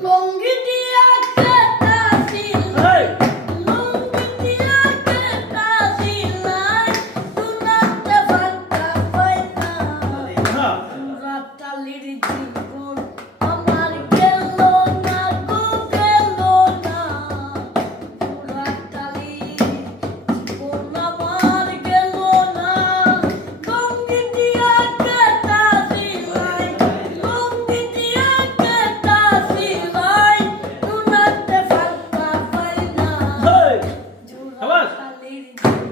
龙 Thank you.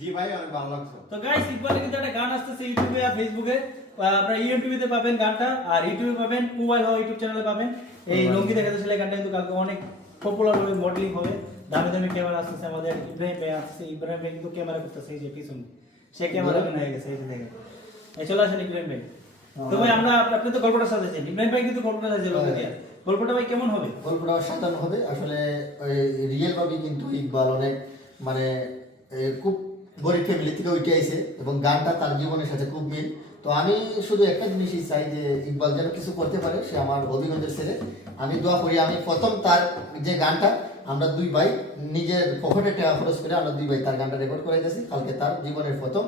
জি ভাই অনেক ভালো লাগছে তো গাইস ইকবালের কিন্তু একটা গান আসতেছে ইউটিউবে আর ফেসবুকে আপনারা ইউটিউবে পাবেন গানটা আর ইউটিউবে পাবেন মোবাইল হওয়া ইউটিউব চ্যানেলে পাবেন। এই লঙ্গি দেখাতে ছেলে গানটা কিন্তু কালকে অনেক পপুলার হবে মডেলিং হবে। দামি দামি ক্যামেরা আসতেছে আমাদের ইব্রাহিম ভাই আসছে ইব্রাহিম ভাই কিন্তু ক্যামেরা করতেছে এই যে পিছনে। সে ক্যামেরা হয়ে গেছে এই যে দেখেন। এই চলে আসেন ইব্রাহিম ভাই। তো ভাই আমরা আপনি তো গল্পটা সাজাইছেন। ইব্রাহিম ভাই কিন্তু গল্পটা সাজিয়েছে লোকে দিয়া। গল্পটা ভাই কেমন হবে? গল্পটা সাজানো হবে। আসলে রিয়েল ভাবে কিন্তু ইকবাল অনেক মানে খুব গরিব ফ্যামিলি থেকে উঠে আইসে এবং গানটা তার জীবনের সাথে খুব মিল। তো আমি শুধু একটা জিনিসই চাই যে ইকবাল যেন কিছু করতে পারে, সে আমার অভিজ্ঞতার ছেলে। আমি দোয়া করি, আমি প্রথম তার যে গানটা আমরা দুই ভাই নিজের পকেটে টাকা খরচ করে আমরা দুই ভাই তার গানটা রেকর্ড করাইতেছি। কালকে তার জীবনের প্রথম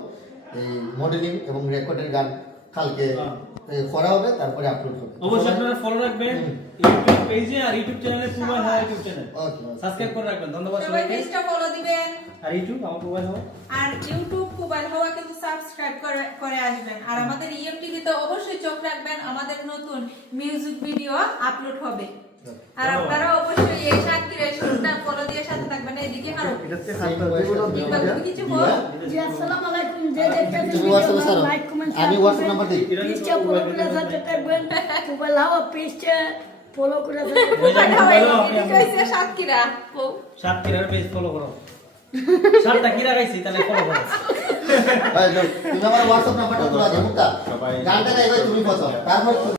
এই মডেলিং এবং রেকর্ডের গান কালকে হ্যাঁ। করা হবে তারপরে আপলোড হবে। অবশ্যই আপনারা ফলো রাখবেন। ইউটিউব পেজে আর ইউটিউব চ্যানেলে মোবাইল হওয়া ইউটিউব চ্যানেল ওকে সাবস্ক্রাইব করে রাখবেন। ধন্যবাদ সবাই সবাইকে। পেজটা ফলো দিবেন। আর ইউটিউব আমার মোবাইল হওয়া আর ইউটিউব মোবাইল হওয়া কিন্তু সাবস্ক্রাইব করে করে আসবেন। আর আমাদের ইএম টিভিতে অবশ্যই চোখ রাখবেন। আমাদের নতুন মিউজিক ভিডিও আপলোড হবে। আর আপনারা অবশ্যই এই ফলো দিয়ে সাথে থাকবেন। এইদিকে আরও তুমি কিছু বল? জি আসসালামু আলাইকুম। তুমি WhatsApp ছাড়ো। আমি হোয়াটসঅ্যাপ নাম্বার দিই। পেজটা ফলো করে সাথে থাকবেন মোবাইল হাওয়া পেজটা ফলো করে সাথে মোবাইল হওয়া মোবাইল হওয়া, এদিকে হইছে সাতক্ষীরা ও সাত কিরার পেজ ফলো করো। সাতটা কিরা গাইছি তাহলে ফলো করো। তুমি আমার হোয়াটসঅ্যাপ নাম্বারটা তোলা যাবে সবাই- গানটা গাইবে তুমি বসো। তারপর